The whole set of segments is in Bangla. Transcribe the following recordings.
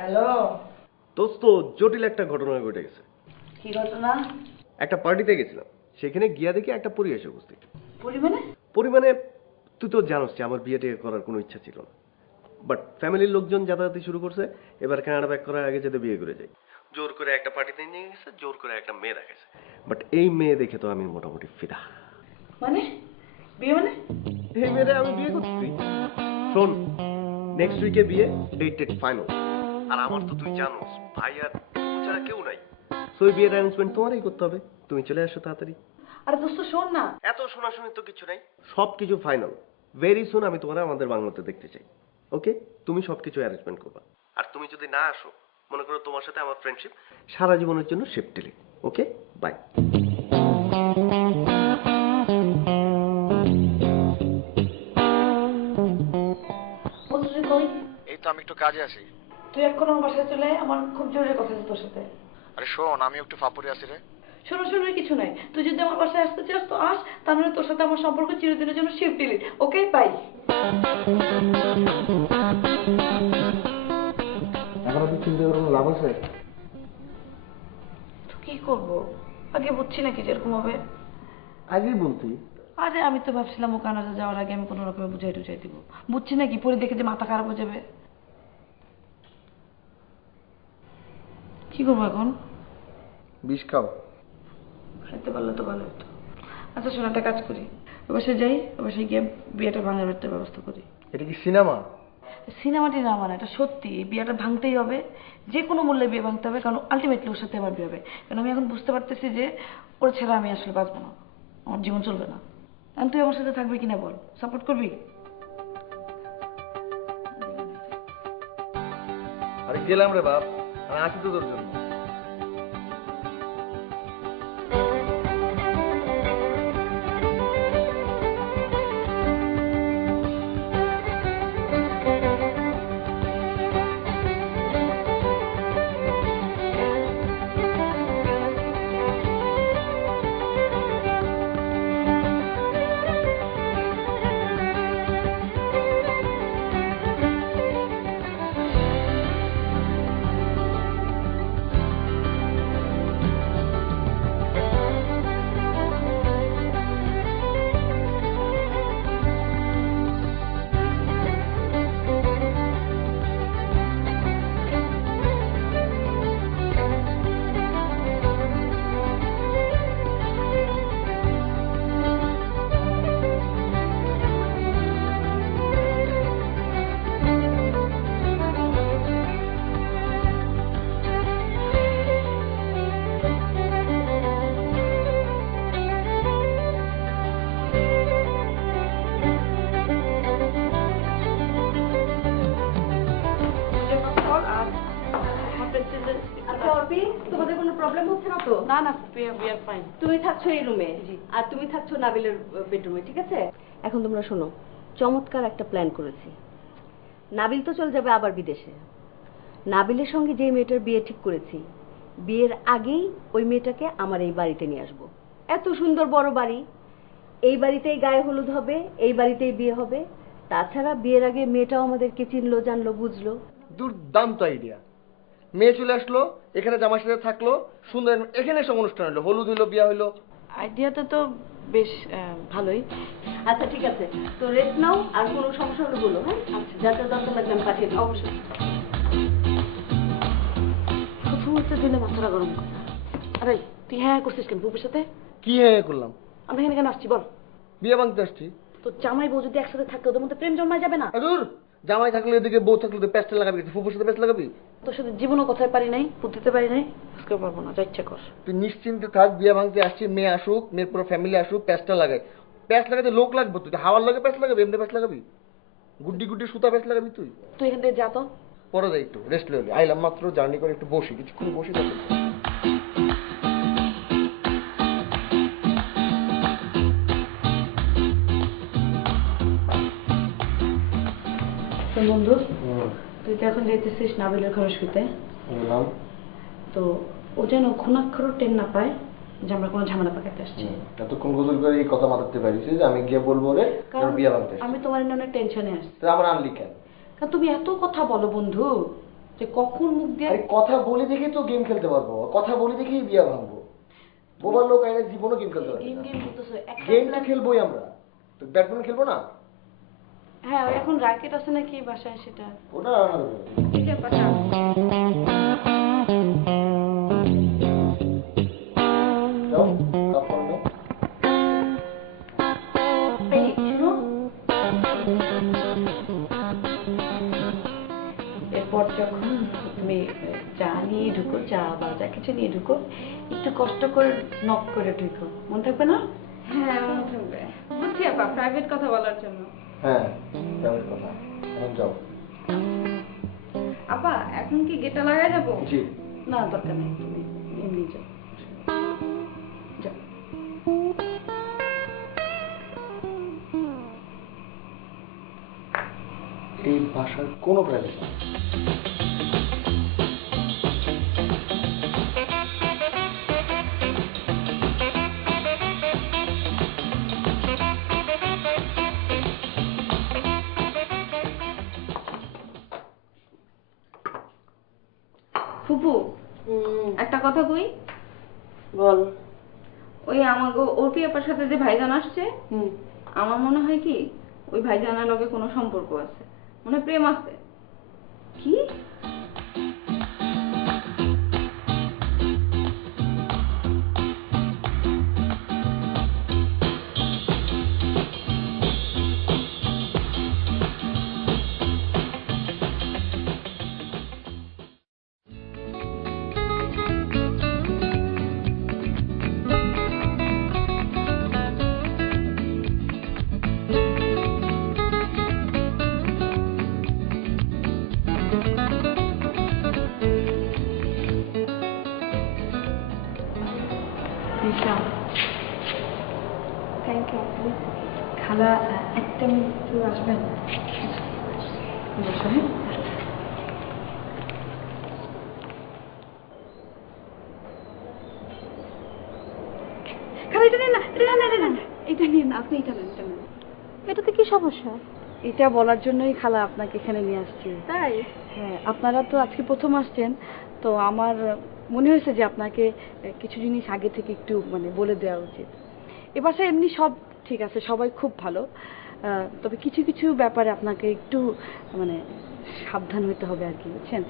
হ্যালো। দোস্ত জটিল একটা ঘটনা ঘটে গেছে। কি ঘটনা? একটা পার্টিতে গেছিলাম, সেখানে গিয়া দেখি একটা পরি এসে উপস্থিত। পরিমাণে তুই তো জানোস যে আমার বিয়েটা করার কোনো ইচ্ছা ছিল না, বাট ফ্যামিলির লোকজন যাতায়াতি শুরু করছে। এবার কানাডা ব্যাক করার আগে যাতে বিয়ে করে যাই, জোর করে একটা পার্টিতে নিয়ে গেছে, জোর করে একটা মেয়ে রাখেছে। বাট এই মেয়ে দেখে তো আমি মোটামুটি ফিদা। মানে বিয়ে মানে? এই মেয়েরে আমি বিয়ে করতেছি। শোন, নেক্সট উইকে বিয়ে, ডেট ফাইনাল। আর আমার তো তুই জানোস ভাই আর ছাড়া কেউ নাই, সো এই বিয়ের অ্যারেঞ্জমেন্ট তোমারই করতে হবে। তুমি চলে আসো তাড়াতাড়ি। আরে দোস্ত শোন না। এত শোনাশুনি তো কিছু নাই, সবকিছু ফাইনাল। ভেরি সুন আমি তোমার আমাদের বাংলাতে দেখতে চাই। ওকে, তুমি সবকিছু অ্যারেঞ্জমেন্ট করবা। আর তুমি যদি না আসো, মনে করো তোমার সাথে আমার ফ্রেন্ডশিপ সারা জীবনের জন্য শিফটেলি। ওকে, বাই। বন্ধু কই? এই তো আমি একটু কাজে আছি। তুই এখন আমার বাসায় চলে আয়, আমার খুব জরুরি কথা আছে তোর সাথে। আরে শোন, আমি একটু ফাপুরে আছি রে। শোনো কিছু নাই, তুই যদি আমার বাসায় আসতে চাস তো আস, তা নাহলে তোর সাথে আমার সম্পর্ক চিরদিনের জন্য শিফট ডিলিট। Okay, by. এখন আপনি চিন্তা করুন, লাভ আছে? তো কি করবো, আগে বুঝছি নাকি যেরকম হবে। আগেই বলতি। আরে আমি তো ভাবছিলাম ও কানাডা যাওয়ার আগে আমি কোনো রকমে বুঝাই দিব। বুঝছি নাকি পরে দেখে যে মাথা খারাপ হয়ে যাবে। কি করবো এখন? বিষ খাও। খাইতে পারলে তো ভালো হতো। আচ্ছা শোন, একটা কাজ করি, ও বাসায় যাই, ও বাসায় গিয়ে বিয়েটা ভাঙার একটা ব্যবস্থা করি। এটা কি সিনেমা? সিনেমাটি না, মানে এটা সত্যি, বিয়েটা ভাঙতেই হবে। যে কোনো মূল্যে বিয়ে ভাঙতে হবে, কারণ আলটিমেটলি ওর সাথে আমার বিয়ে হবে। কারণ আমি এখন বুঝতে পারতেছি যে ওর ছাড়া আমি আসলে বাঁচবো না, আমার জীবন চলবে না। এখন তুই আমার সাথে থাকবি কিনা বল, সাপোর্ট করবি? আরে গেলাম রে বাপ, আমি আছি তো তোর জন্য। তোমাদের কোনো প্রবলেম হচ্ছে না তো? না না, we are fine. তুমি থাকছো এই রুমে আর তুমি থাকছো নাবিলের বেডরুমে, ঠিক আছে? এখন তোমরা শোনো, চমৎকার একটা প্ল্যান করেছি। নাবিল তো চলে যাবে আবার বিদেশে। নাবিলের সঙ্গে যে মেয়েটার বিয়ে ঠিক করেছি, বিয়ের আগেই ওই মেয়েটাকে আমার এই বাড়িতে নিয়ে আসবো। এত সুন্দর বড় বাড়ি, এই বাড়িতেই গায়ে হলুদ হবে, এই বাড়িতেই বিয়ে হবে। তাছাড়া বিয়ের আগে মেয়েটাও আমাদেরকে চিনলো, জানলো, বুঝলো। দুর্দান্ত আইডিয়া। মেয়ে চলে আসলো, এখানে জামার সাথে থাকলো, সুন্দর এখানে সব অনুষ্ঠান হলো, হলুদ হইলো, বিয়া হইলো। আইডিয়াটা তো বেশ ভালোই। আচ্ছা ঠিক আছে, তো রেস্ট নাও, আর কোনো সমস্যা হলে বলো। হ্যাঁ, আচ্ছা, যাতে দরকার লাগবে আমি পাঠিয়ে দিই। অবশ্যই। প্রথমত দিলে মাথাটা গরম করে। আরে তুই হ্যাঁ করছিস কেন বুবের সাথে? কি হ্যাঁ করলাম? আমরা এখানে কেন আসছি বল? বিয়ে ভাঙতে আসছি। তো জামাই বউ যদি একসাথে থাকে ওদের মধ্যে প্রেম জন্মায় যাবে না? দূর, জামাই থাকলে এদিকে বউ থাকলে তো প্যাস্টেল লাগাবি, ফুপুর সাথে প্যাস্ট লাগাবি? তোর সাথে জীবনও কথায় পারি নাই, বুদ্ধিতে পারি নাই, আজকে পারবো না, যা ইচ্ছা কর। তুই নিশ্চিন্তে থাক, বিয়ে ভাঙতে আসছি, মেয়ে আসুক, মেয়ের পুরো ফ্যামিলি আসুক, প্যাস্টটা লাগাই। প্যাস্ট লাগাতে লোক লাগবে, তুই হাওয়ার লাগে প্যাস্ট লাগাবি, এমনি প্যাস্ট লাগাবি? গুড্ডি গুড্ডি সুতা প্যাস্ট লাগাবি তুই? তুই এখান থেকে যা তো। পরে যাই, একটু রেস্ট লইলি, আইলাম মাত্র, জার্নি করে একটু বসি, কিছুক্ষণ বসি থাকি। বন্ধু, তুই তো এখন যেতেছিস নাবিলের ঘরে শুতে, তো ও যেন ঘুণাক্ষরও টেন না পায় যে আমরা কোনো ঝামেলা পাকাতে আসছি। এতক্ষণ গোসল করে এই কথা মাথাতে পারিস যে আমি গিয়ে বলবো রে কারণ বিয়ে ভাঙতে আসছি। আমি তোমার নিয়ে অনেক টেনশনে আসছি। আমার আনলি কেন? কারণ তুমি এত কথা বলো বন্ধু, যে কখন মুখ দিয়ে আরে কথা বলি দেখেই তো গেম খেলতে পারবো, কথা বলি দেখেই বিয়া ভাঙবো। বোবার লোক আইনা জীবনও গেম খেলতে পারবে গেম না। গেম করতেছো একটা গেম তো plan- খেলবোই আমরা, তো ব্যাডমিন্টন খেলবো না? হ্যাঁ ওই এখন র্যাকেট আছে নাকি বাসায় সেটা ওটা রান্না দেবো। ঠিক আছে পাশা যাও কাপ করবে। এই শুনো এরপর যখন তুমি চা নিয়ে ঢুকো, চা বা যা কিছু নিয়ে ঢুকো, একটু কষ্ট করে নক করে ঢুকো, মনে থাকবে না? হ্যাঁ মনে থাকবে, বুঝছি আপা, প্রাইভেট কথা বলার জন্য। হ্যাঁ তেমন কথা। এখন যাও। আপা এখন কি গেটটা লাগাই যাবো? জি। না দরকার নেই, তুমি এমনি যাও যাও। এই ভাষার কোনো প্রাইভেট না। ফুপু একটা কথা কই। বল। ওই আমাগো অর্পি আপার সাথে যে ভাইজান আসছে, আমার মনে হয় কি ওই ভাইজানের লগে কোনো সম্পর্ক আছে, মনে হয় প্রেম আছে। কি? নিশা, থ্যাংক ইউ। খালা একটা মিনিট একটু আসবেন? বসো, হ্যাঁ? খালা এটা নেন না, এটা নেন, এটা নেন, এটা নিন, আপনি এটা নেন, এটা নেন। এটাতে কি সমস্যা? এটা বলার জন্যই খালা আপনাকে এখানে নিয়ে আসছি। তাই? হ্যাঁ, আপনারা তো আজকে প্রথম আসছেন, তো আমার মনে হয়েছে যে আপনাকে কিছু জিনিস আগে থেকে একটু মানে বলে দেওয়া উচিত। এ বাসায় এমনি সব ঠিক আছে, সবাই খুব ভালো, তবে কিছু কিছু ব্যাপারে আপনাকে একটু মানে সাবধান হতে হবে আর কি, বুঝছেন?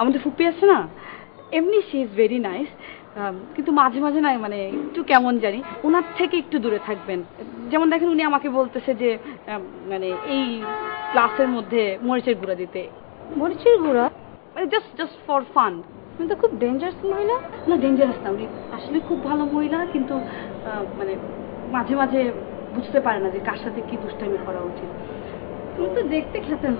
আমাদের ফুপি আছে না, এমনি শি ইজ ভেরি নাইস, কিন্তু মাঝে মাঝে না মানে একটু কেমন জানি, ওনার থেকে একটু দূরে থাকবেন। যেমন দেখেন উনি আমাকে বলতেছে যে মানে এই ক্লাসের মধ্যে মরিচের গুঁড়া দিতে। মরিচের গুঁড়া? মানে জাস্ট জাস্ট ফর ফান। তুমি তো খুব ডেঞ্জারাস মহিলা। না ডেঞ্জারাস না, উনি আসলে খুব ভালো মহিলা, কিন্তু মানে মাঝে মাঝে বুঝতে পারে না যে কার সাথে কি দুষ্টামি করা উচিত। তুমি তো দেখতে খেতেন।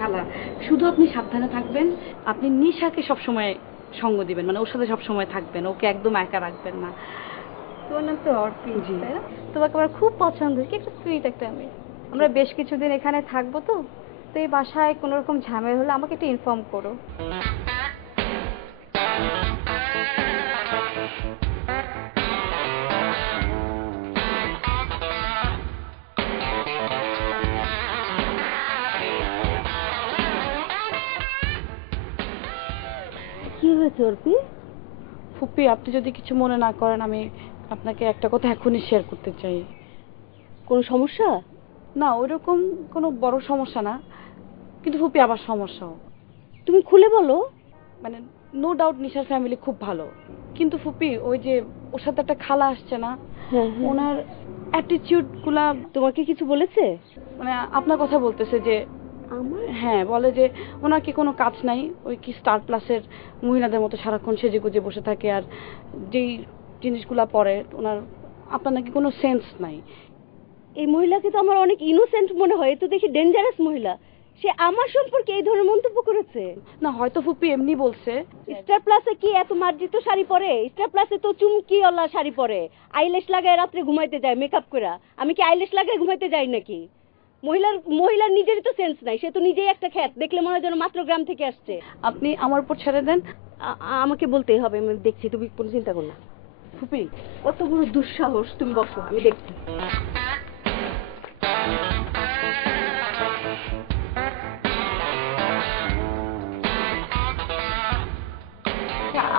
খালা শুধু আপনি সাবধানে থাকবেন, আপনি নিশাকে সবসময় সঙ্গ দিবেন, মানে ওর সাথে সবসময় থাকবেন, ওকে একদম একা রাখবেন না। তোমার নাম তো অর্পি, জি। তাই না? তোমাকে আমার খুব পছন্দ, কি একটা সুইট একটা মেয়ে। আমরা বেশ কিছুদিন এখানে থাকবো, তো তো এই বাসায় কোনো রকম ঝামেলা হলে আমাকে একটু ইনফর্ম করো। কি হয়েছে অর্পি? ফুপি আপনি যদি কিছু মনে না করেন, আমি আপনাকে একটা কথা এখনই শেয়ার করতে চাই। কোনো সমস্যা? না ওইরকম কোনো বড় সমস্যা না, কিন্তু ফুপি আবার সমস্যাও। তুমি খুলে বলো। মানে নো ডাউট নিশার ফ্যামিলি খুব ভালো, কিন্তু ফুপি ওই যে ওর সাথে একটা খালা আসছে না, ওনার অ্যাটিটিউড গুলা। তোমাকে কিছু বলেছে? মানে আপনার কথা বলতেছে যে আমার? হ্যাঁ, বলে যে ওনার কি কোনো কাজ নাই, ওই কি স্টার প্লাসের মহিলাদের মতো সারাক্ষণ সেজে গুজে বসে থাকে, আর যেই জিনিসগুলা পরে ওনার, আপনার নাকি কোনো সেন্স নাই। এই মহিলাকে তো আমার অনেক ইনোসেন্ট মনে হয়, এ তো দেখি ডেঞ্জারাস মহিলা। সে আমার সম্পর্কে এই ধরনের মন্তব্য করেছে? না হয়তো ফুপি এমনি বলছে। স্টার প্লাসে কি এত মার্জিত শাড়ি পরে? স্টার প্লাসে তো চুমকিওয়ালা শাড়ি পরে, আইলেশ লাগায় রাত্রে ঘুমাইতে যায় মেকআপ করে। আমি কি আইলেশ লাগায় ঘুমাইতে যাই নাকি? মহিলার নিজেরই তো সেন্স নাই, সে তো নিজেই একটা খ্যাত, দেখলে মনে হয় যেন মাত্র গ্রাম থেকে আসছে। আপনি আমার উপর ছেড়ে দেন। আমাকে বলতেই হবে, আমি দেখছি, তুমি কোনো চিন্তা করো না। ফুপি কত বড় দুঃসাহস, তুমি বসো, আমি দেখছি।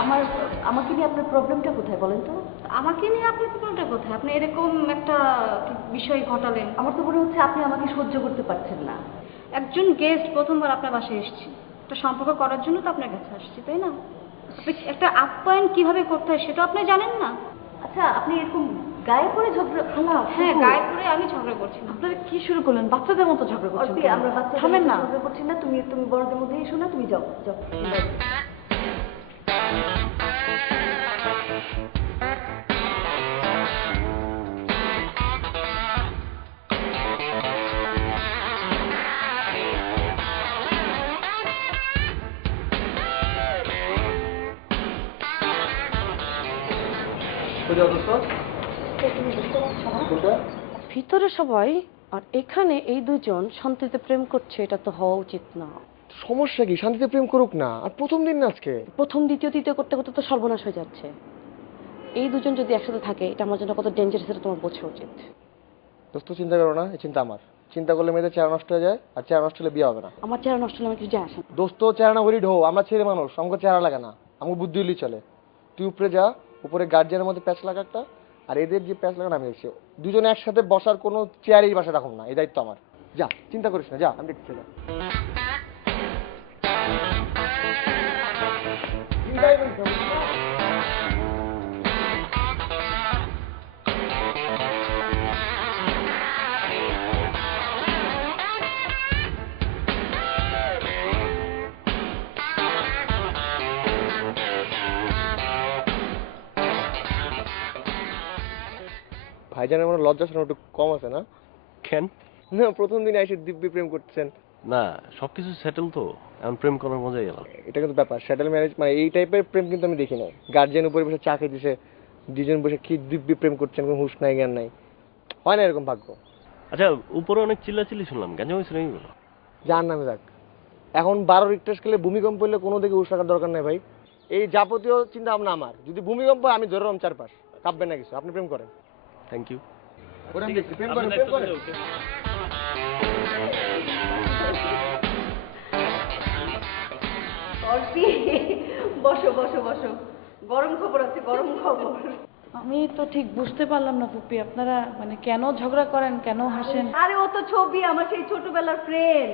আমাকে নিয়ে আপনার প্রবলেমটা কোথায় বলেন তো? আমাকে নিয়ে আপনার প্রবলেমটা কোথায়? আপনি এরকম একটা বিষয় ঘটালেন। আমার তো মনে হচ্ছে আপনি আমাকে সহ্য করতে পারছেন না। একজন গেস্ট প্রথমবার আপনার বাসায় এসেছি, একটা সম্পর্ক করার জন্য তো আপনার কাছে আসছি, তাই না? আপনি একটা আপ্যায়ন কিভাবে করতে হয় সেটা আপনি জানেন না? আচ্ছা, আপনি এরকম গায়ে পড়ে ঝগড়া? হ্যাঁ, গায়ে পড়ে আমি ঝগড়া করছি না। আপনারা কি শুরু করলেন? বাচ্চাদের মতো ঝগড়া করছেন অর্পি, কেন? আমরা বাচ্চাদের থামেন মতো না। ঝগড়া করছি না। তুমি বড়দের মধ্যে এসো না, তুমি যাও যাও। কোথায় অবস্থ? কোনটা? ভিতরে সবাই আর এখানে এই দুজন শান্তিতে প্রেম করছে, এটা তো হওয়া উচিত না। সমস্যা কি? শান্তিতে প্রেম করুক না। আর প্রথম দিন না আজকে। প্রথম দ্বিতীয় তৃতীয় করতে করতে তো সর্বনাশ হয়ে যাচ্ছে। এই দুজন যদি একসাথে থাকে এটা আমার জন্য কত ডেঞ্জারাস, এটা তোমার বোঝা উচিত। দোস্ত চিন্তা করো না, এই চিন্তা আমার। চিন্তা করলে মেয়েদের চেহারা নষ্ট হয়ে যায়, আর চেহারা নষ্ট হলে বিয়ে হবে না। আমার চেহারা নষ্ট হলে আমার কিছু যায় আসে না। দোস্ত চেহারা না করি ঢো, আমরা ছেলে মানুষ, আমাকে চেহারা লাগে না, আমাকে বুদ্ধি হলেই চলে। তুই উপরে যা, উপরে গার্জিয়ানের মধ্যে প্যাচ লাগা একটা, আর এদের যে প্যাচ লাগানো আমি দেখছি। দুজনে একসাথে বসার কোনো চেয়ারই বাসা রাখুন না, এই দায়িত্ব আমার। যা, চিন্তা করিস না, যা, আমি দেখছি। যা, চিন্তাই করিস না, বুঝলি না? ভাইজানের মনে হয় লজ্জা শোনা একটু কম আছে না? কেন? না, প্রথম দিন এসে দিব্যি প্রেম করতেছেন। না, সবকিছু সেটেল তো, এখন প্রেম করার মজাই গেল। এটা কিন্তু ব্যাপার, সেটেল ম্যারেজ মানে এই টাইপের প্রেম কিন্তু আমি দেখি নাই। গার্জিয়ান উপরে বসে চা খাইতেছে, দুজন বসে কি দিব্যি প্রেম করছেন, কোনো হুঁশ নাই জ্ঞান নাই। হয় না এরকম ভাগ্য। আচ্ছা, উপরে অনেক চিল্লাচিল্লি শুনলাম, গাঁজা হয়েছিল নাকি? যার নামে যাক। এখন 12 রিক্টার স্কেলে ভূমিকম্প হলে কোনো দিকে হুঁশ রাখার দরকার নেই ভাই। এই যাবতীয় চিন্তা ভাবনা আমার। যদি ভূমিকম্প হয় আমি ধরে রাম চারপাশ, কাঁপবে না কিছু। আপনি প্রেম করেন। Thank you. প্রেম করেন, প্রেম করেন। অর্পি, বসো বসো বসো, গরম খবর আছে, গরম খবর। আমি তো ঠিক বুঝতে পারলাম না ফুপি, আপনারা মানে কেন ঝগড়া করেন, কেন হাসেন? আরে ও তো ছবি, আমার সেই ছোটবেলার ফ্রেন্ড।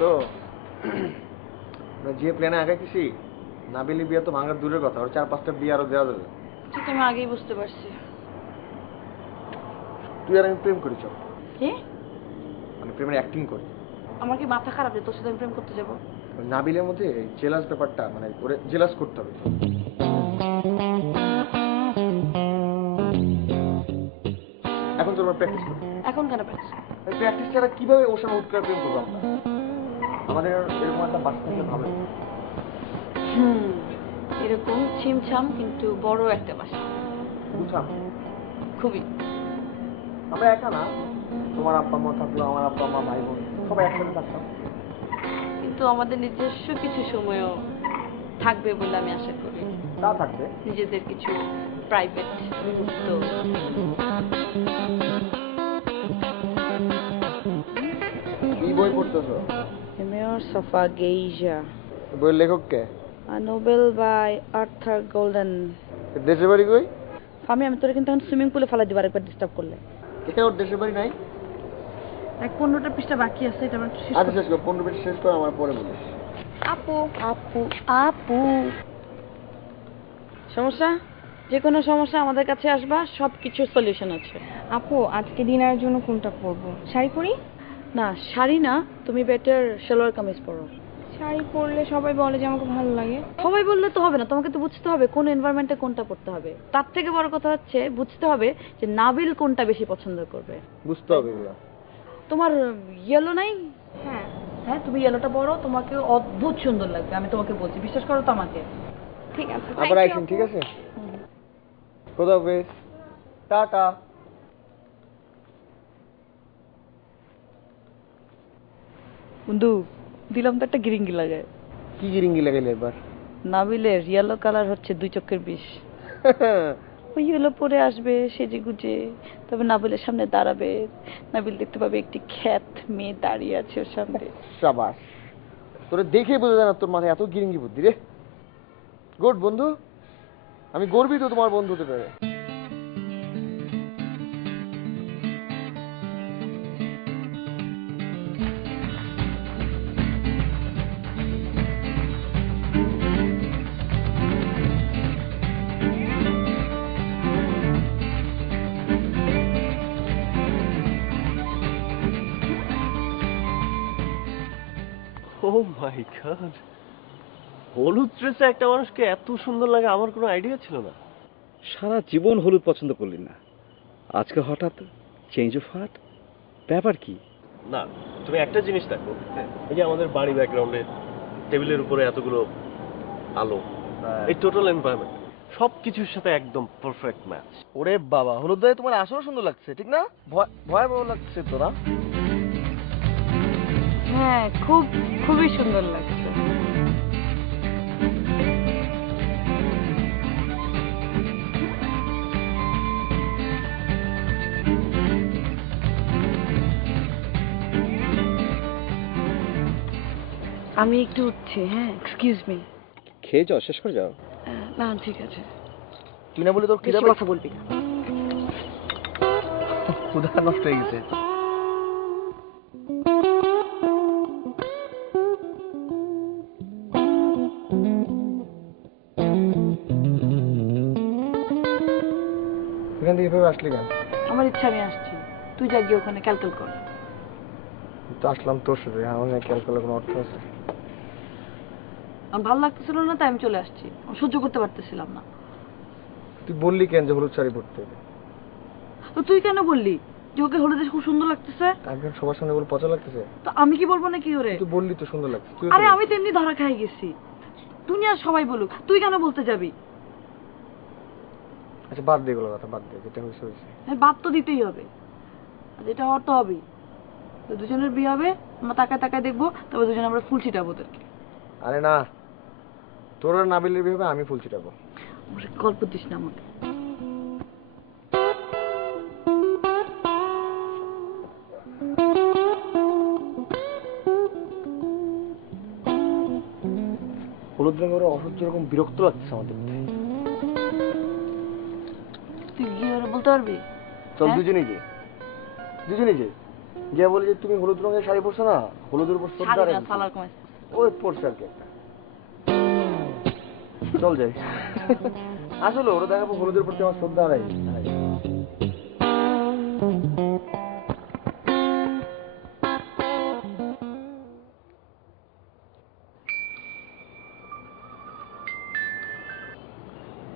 তো যে প্ল্যানে আগাইতেছি, নাবিলি বিয়ে তো ভাঙার দূরের কথা, ওর 4-5টা বিয়ে আরো দেওয়া যাবে। সেটা আমি আগেই বুঝতে পারছি। তুই আর আমি প্রেম করি, চল। কি? মানে প্রেমের অ্যাক্টিং করি। আমার কি মাথা খারাপ যে তোর সাথে আমি প্রেম করতে যাবো? ওই নাবিলের মধ্যে জেলাস ব্যাপারটা, মানে ওরে জেলাস করতে হবে। এখন তো আমরা প্র্যাকটিস করি। এখন কেন প্র্যাকটিস? এই প্র্যাকটিস ছাড়া কিভাবে ওর সঙ্গে হুট করে প্রেম করবো আমরা? আমাদের এরকম একটা বাসা থাকলে ভালো। এরকম ছিমছাম কিন্তু বড় একটা বাসা। বুঝলাম। খুবই। আমরা একা না, তোমার আব্বা মা থাকলো, আমার আব্বা মা, ভাই বোন সবাই একসাথে থাকতাম। কিন্তু আমাদের নিজস্ব কিছু সময়ও থাকবে বলে আমি আশা করি। তা থাকবে। নিজেদের কিছু প্রাইভেট মুহূর্ত। কি বই পড়তেছো? Memoirs of a Geisha, বইয়ের লেখক কে? a novel by Arthur Golden. দেশের বাড়ি কই? আমি তোরে কিন্তু এখন সুইমিং পুলে ফেলা দিব আরেকবার ডিস্টার্ব করলে। কে ওর দেশের বাড়ি নাই? 15টা পৃষ্ঠা বাকি আছে, এটা আমরা শেষ আচ্ছা শেষ কর, 15 মিনিট শেষ কর, আমার পরে বলিস। আপু, আপু আপু সমস্যা, যে কোনো সমস্যা আমাদের কাছে আসবা, সব কিছুর সলিউশন আছে। আপু, আজকে ডিনারের জন্য কোনটা পরবো? শাড়ি পরি? না, শাড়ি না, তুমি বেটার সালোয়ার কামিজ পরো। শাড়ি পরলে সবাই বলে যে আমাকে ভালো লাগে। সবাই বললে তো হবে না, তোমাকে তো বুঝতে হবে কোন এনভায়রনমেন্টে কোনটা পড়তে হবে। তার থেকে বড় কথা হচ্ছে বুঝতে হবে যে নাবিল কোনটা বেশি পছন্দ করবে। বুঝতে হবে এগুলো। তোমার ইয়েলো নাই? হ্যাঁ। হ্যাঁ, তুমি ইয়েলোটা পরো, তোমাকে অদ্ভুত সুন্দর লাগবে, আমি তোমাকে বলছি, বিশ্বাস করো তো আমাকে। ঠিক আছে। আবার আইসেন, ঠিক আছে? কোথাও বেশ, টাটা। বন্ধু, দিলাম তো একটা গিরিঙ্গি লাগায়। কি গিরিঙ্গি লাগাইলে এবার? নাবিলের ইয়েলো কালার হচ্ছে 2 চোখের বিষ। ওইগুলো পরে আসবে সেজে গুজে, তবে নাবিলের সামনে দাঁড়াবে। নাবিল দেখতে পাবে একটি খ্যাত মেয়ে দাঁড়িয়ে আছে ওর সামনে। শাবাশ, তোরে দেখে বোঝা যায় না তোর মাথায় এত গিরিঙ্গি বুদ্ধি রে। গুড বন্ধু, আমি গর্বিত তোমার বন্ধু হতে পেরে। ও মাই গড, হলুদ ড্রেসে একটা মানুষকে এত সুন্দর লাগে আমার কোনো আইডিয়া ছিল না। সারা জীবন হলুদ পছন্দ করলি না, আজকে হঠাৎ চেঞ্জ অফ হার্ট, ব্যাপার কি? না, তুমি একটা জিনিস দেখো, এই যে আমাদের বাড়ি ব্যাকগ্রাউন্ডে টেবিলের উপরে এতগুলো আলো, এই টোটাল এনভায়রনমেন্ট সবকিছুর সাথে একদম পারফেক্ট ম্যাচ। ওরে বাবা, হলুদ গায়ে তোমার আসলেও সুন্দর লাগছে, ঠিক না? ভয়াবহ লাগছে তো না? হ্যাঁ, খুবই সুন্দর লাগছে। আমি একটু উঠছি, হ্যাঁ, এক্সকিউজ মি। খেয়ে যাও, শেষ করে যাও। না ঠিক আছে। তুই না বলে তোর বেশি খিদে কথা বলবি না। ক্ষুধা নষ্ট হয়ে গেছে। এখান থেকে এভাবে আসলি কেন? আমার ইচ্ছা, আমি আসছি। তুই যা গিয়ে ওখানে ক্যালকুল কর। তো আসলাম তোর সাথে, আমার ক্যালকুলের কোনো অর্থ আছে? আমার ভালো লাগতেছিল না তাই আমি চলে আসছি, আমি সহ্য করতে পারতেছিলাম না। তুই বললি কেন যে হলুদ শাড়ি পরতে হবে? তো তুই কেন বললি যে ওকে হলুদে খুব সুন্দর লাগতেছে? একজন সবার সামনে বলে পচা লাগতেছে? তো আমি কি বলবো না কি ওরে? তুই বললি তো সুন্দর লাগছে। তুই আরে আমি তো এমনি ধরা খাই গেছি, দুনিয়ার সবাই বলুক, তুই কেন বলতে যাবি? আচ্ছা বাদ দে এগুলো কথা, বাদ দে, যেটা হয়েছে হয়েছে। হ্যাঁ, বাদ তো দিতেই হবে, আর যেটা হওয়ার তো হবেই। তো দুজনের বিয়ে হবে, আমরা তাকায় তাকায় দেখবো, তবে দুজনে আমরা ফুল ছিটাবো ওদেরকে। আরে না, তোর আর নাবিলের বিয়ে হবে, আমি ফুল ছিটাবো। ওরে গল্প দিস না আমাকে। হলুদ রঙের ওরা অসহ্য রকম বিরক্ত লাগছে আমাদের মধ্যে। তুই গিয়ে ওরা বলতে পারবি? চল হ্যাঁ? দুজনেই যে গিয়ে বলে যে তুমি হলুদ রঙের শাড়ি পরছো না, হলুদের উপর শ্রদ্ধা শাড়ি না, রেখেছো। সালোয়ার কামিজ। ওই পরছে আর কি একটা। চল যাই। আসলে ওরা দেখাবো হলুদের প্রতি আমার শ্রদ্ধা হারাই।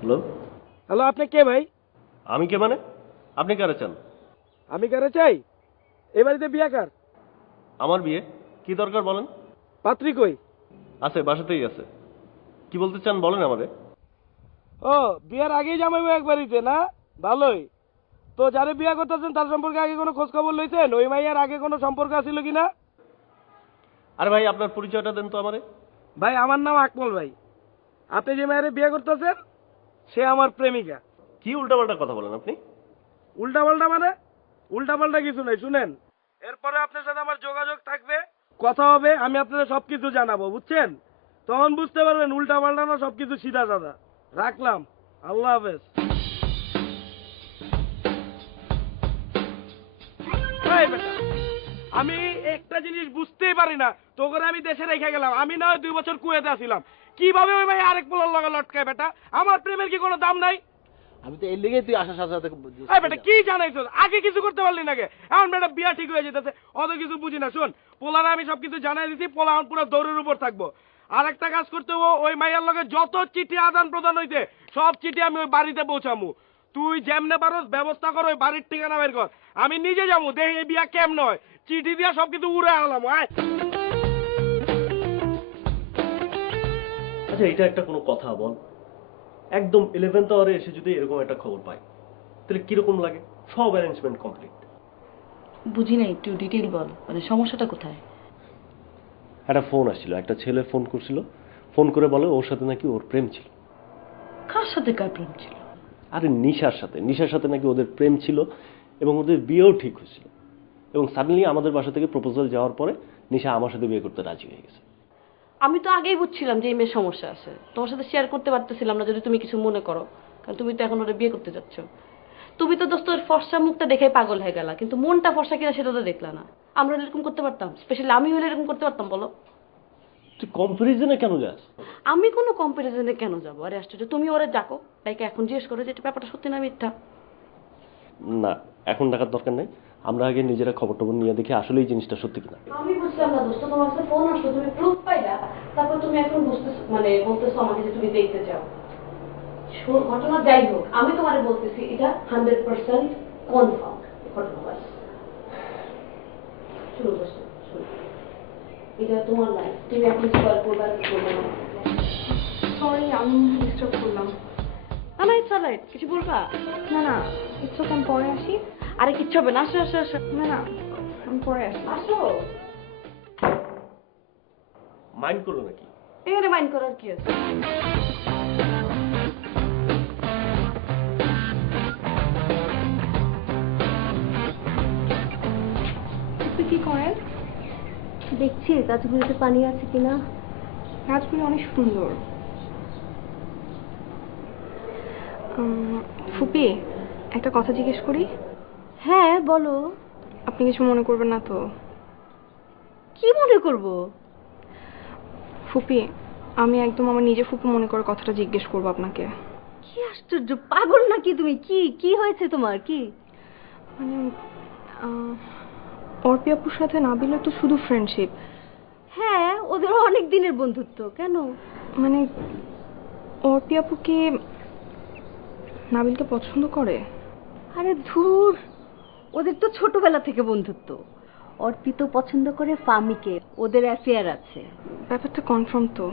হ্যালো, হ্যালো, আপনি কে ভাই? আমি কে মানে? আপনি কারে চান? আমি কারে চাই? এই বাড়িতে বিয়া কার? আমার বিয়ে? কি দরকার বলেন? পাত্রী কই? আছে, বাসাতেই আছে। কি বলতে চান বলেন আমারে। ও, বিয়ার আগেই জামাইবো এক বাড়িতে না? ভালোই তো। যারে বিয়া করতেছেন তার সম্পর্কে আগে কোনো খোঁজ খবর লইছেন? ওই মাইয়ার আগে কোনো সম্পর্ক আছিল কিনা? আরে ভাই, আপনার পরিচয়টা দেন তো আমারে। ভাই, আমার নাম আকমল ভাই। আপনি যে মেয়েরে বিয়ে করতেছেন সে আমার প্রেমিকা। কি উল্টাপাল্টা কথা বলেন আপনি? উল্টা পাল্টা মানে? উল্টা পাল্টা কিছু নাই, শুনেন। এরপরে আপনার সাথে আমার যোগাযোগ থাকবে, কথা হবে, আমি আপনাদের সবকিছু জানাবো, বুঝছেন? তখন বুঝতে পারবেন উল্টা পাল্টা না, সবকিছু সিধা সাদা। রাখলাম, আল্লাহ হাফেজ। এই বেটা, আমি একটা জিনিস বুঝতেই পারি না, তোকে আমি দেশে রেখে গেলাম, আমি না হয় 2 বছর কুয়েতে আসিলাম, কিভাবে ওই ভাই আরেক পোলার লগে লটকায়? বেটা, আমার প্রেমের কি কোনো দাম নাই? আমি তো এর লেগে তুই আসার সাথে সাথে এই বেটা, কি জানাইছো? আগে কিছু করতে পারলি নাকি? এখন বেটা বিয়া ঠিক হয়ে যেতেছে, অত কিছু বুঝি না। শোন, পোলারা আমি সবকিছু জানাই দিছি, পোলা এখন পুরো দৌড়ের উপর থাকবো। আর একটা কাজ করতে হবো, ওই মাইয়ার লগে যত চিঠি আদান প্রদান হইতে সব চিঠি আমি ওই বাড়িতে পৌঁছামু। তুই যেমনে পারস ব্যবস্থা কর, ওই বাড়ির ঠিকানা বের কর, আমি নিজে যাবো, দেখি এই বিয়া কেমন হয়। চিঠি দিয়া সবকিছু উড়ে আলাম। আচ্ছা, এটা একটা কোনো কথা বল? একদম 11th আওয়ারে এসে যদি এরকম একটা খবর পাই তাহলে কিরকম লাগে? সব অ্যারেঞ্জমেন্ট কমপ্লিট। বুঝি না, একটু ডিটেইল বল, মানে সমস্যাটা কোথায়? একটা ফোন আসছিল, একটা ছেলে ফোন করছিল, ফোন করে বলে ওর সাথে নাকি ওর প্রেম ছিল। কার সাথে কার প্রেম ছিল? আরে নিশার সাথে নাকি ওদের প্রেম ছিল এবং ওদের বিয়েও ঠিক হয়েছিল, এবং সাডেনলি আমাদের বাসা থেকে প্রপোজাল যাওয়ার পরে নিশা আমার সাথে বিয়ে করতে রাজি হয়ে গেছে। আমি তো আগেই বুঝছিলাম যে এই মেয়ের সমস্যা আছে, তোমার সাথে শেয়ার করতে পারতেছিলাম না যদি তুমি কিছু মনে করো, কারণ তুমি তো এখন ওরা বিয়ে করতে যাচ্ছ। তুমি তো দোস্ত ওর ফর্সা মুখটা দেখে পাগল হয়ে গেলা, কিন্তু মনটা ফর্সা কিনা সেটা তো দেখলা না। আমরা এরকম করতে পারতাম? স্পেশালি আমি হলে এরকম করতে পারতাম বলো? তুই কম্পারিজনে কেন যাস? আমি কোনো কম্পারিজনে কেন যাবো? আরে আশ্চর্য, তুমি ওরা ডাকো, তাইকে এখন জিজ্ঞেস করো যে এটা ব্যাপারটা সত্যি না মিথ্যা। না, এখন ডাকার দরকার নাই, আমরা আগে নিজেরা খবর টবর নিয়ে দেখি আসলে এই জিনিসটা সত্যি কিনা। আমি বুঝলাম না দোস্ত, তোমার কাছে ফোন আসলো, তুমি প্রুফ পাইলা, তারপর তুমি এখন বুঝতেছো মানে বলতেছো আমাকে যে তুমি দেখতে চাও। ঘটনা যাই হোক, আমি তোমারে বলতেছি এটা 100% কনফার্ম ঘটনা। বাস শুরু দোস্ত, শুরু। এটা তোমার লাইফ, তুমি এখন স্কয়ার করবা কি করবে না। সরি আমি ডিস্টার্ব করলাম। না না, ইটস অলরাইট। কিছু বলবা? না না ইটস ওকে, আমি পরে আসি। আরে কিচ্ছু হবে না, আসো আসো আসো। না না আমি পরে আসি। আসো। মাইন্ড করো নাকি? এখানে মাইন্ড করার কি আছে? আপনি কি করেন? দেখছি গাছগুলিতে পানি আছে কিনা। গাছগুলো অনেক সুন্দর। ফুপি একটা কথা জিজ্ঞেস করি? হ্যাঁ বলো। আপনি কিছু মনে করবেন না তো? কি মনে করব? ফুপি আমি একদম আমার নিজে ফুপু মনে করে কথাটা জিজ্ঞেস করবো আপনাকে। কি আশ্চর্য, পাগল নাকি তুমি? কি কি হয়েছে তোমার? কি মানে অর্পি আপুর সাথে নাবিলের তো শুধু ফ্রেন্ডশিপ। হ্যাঁ, ওদেরও অনেক দিনের বন্ধুত্ব। কেন? মানে অর্পি আপু কি নাবিলকে পছন্দ করে? আরে ধুর, ওদের তো ছোটবেলা থেকে বন্ধুত্ব। অর্পি তো পছন্দ করে ফামিকে, ওদের অ্যাফেয়ার আছে। ব্যাপারটা কনফার্ম তো?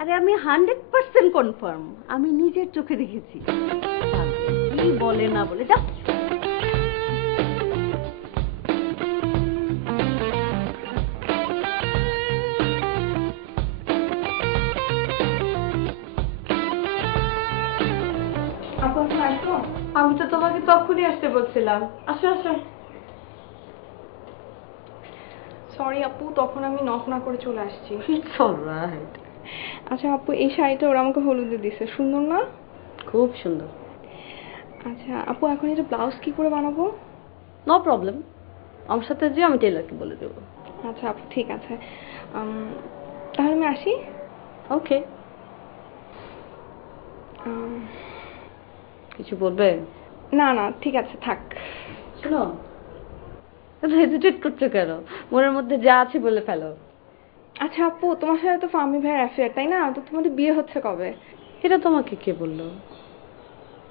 আরে আমি 100% কনফার্ম, আমি নিজের চোখে দেখেছি। কি বলে না বলে, যাও। আপু এখন আসবো? আমি তো তোমাকে তখনই আসতে বলছিলাম। আসো আসো। সরি আপু, তখন আমি নক না করে চলে আসছি। It's alright. আচ্ছা আপু, এই শাড়িটা ওরা আমাকে হলুদে দিছে, সুন্দর না? খুব সুন্দর। আচ্ছা আপু, এখন এটা ব্লাউজ কি করে বানাবো? নো প্রবলেম, আমার সাথে যে আমি টেলারকে বলে দেবো। আচ্ছা আপু ঠিক আছে, তাহলে আমি আসি। ওকে। কিছু বলবে? না না ঠিক আছে, থাক। শোনো, হেজিটেট করছো কেন? মনের মধ্যে যা আছে বলে ফেলো। আচ্ছা আপু, তোমার সাথে তো ফামি ভাইয়ের অ্যাফেয়ার, তাই না? তো তোমাদের বিয়ে হচ্ছে কবে? এটা তোমাকে কে বললো?